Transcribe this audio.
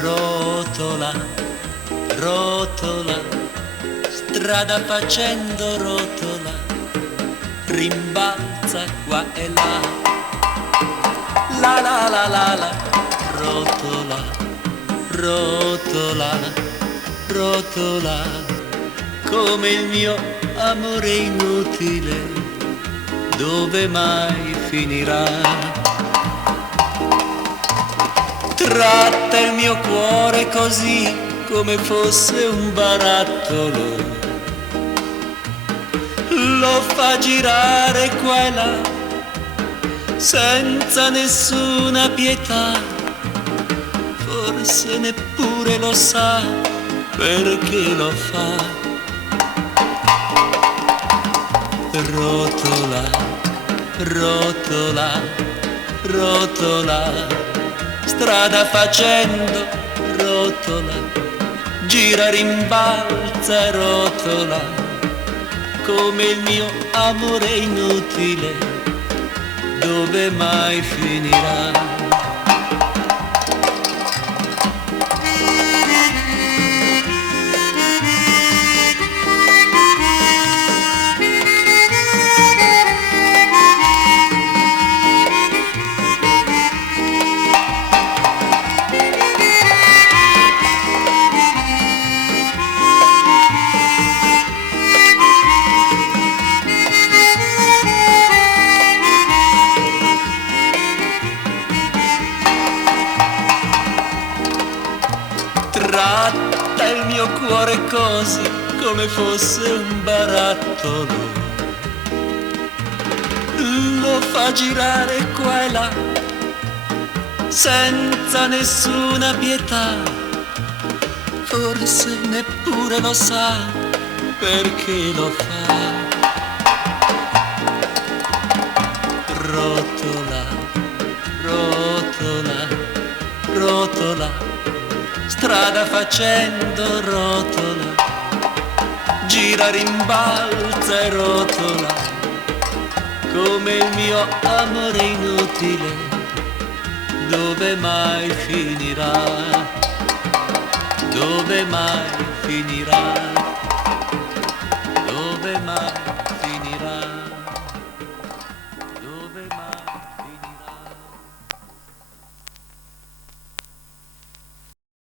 rotola, rotola, strada facendo rotola, rimbalza qua e là, la la la la la, rotola, rotola, rotola, come il mio amore inutile, dove mai finirà? Tratta il mio cuore così come fosse un barattolo, lo fa girare qua e là senza nessuna pietà, forse neppure lo sa perché lo fa. Rotola, rotola, rotola, strada facendo rotola, gira, rimbalza e rotola, come il mio amore inutile, dove mai finirà? Tratta il mio cuore così come fosse un barattolo, lo fa girare qua e là senza nessuna pietà, forse neppure lo sa perché lo fa. Rotola, rotola, rotola, strada facendo rotola, gira, rimbalza e rotola, come il mio amore inutile, dove mai finirà? Dove mai finirà?